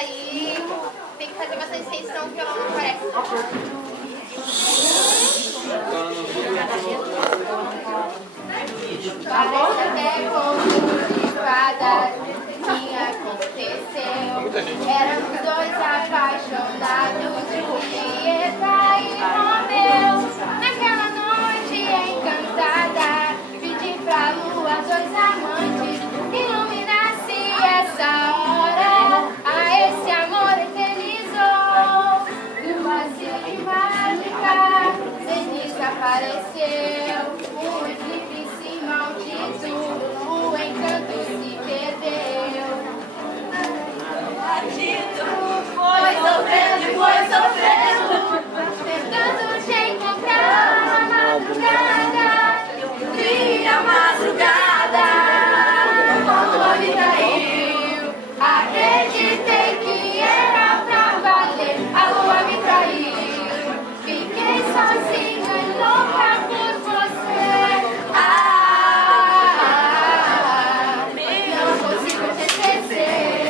aí tem que fazer bastante ciência, senão o violão não aparece. Parece até conto de fadas que aconteceu. Éramos dois apaixonados, Julieta e Romeu. Naquela noite encantada, pedi pra lua dois amantes iluminasse essa hora. A esse amor eternizou. No vazio de mágica, Venice apareceu. Um eclipse maldito, o encanto se perdeu. Foi sofrendo e foi sofrendo, tentando te encontrar na madrugada. E a madrugada, a lua me traiu. Acreditei que era pra valer, a lua me traiu. Fiquei sozinha e louca por você. Não consigo te esquecer.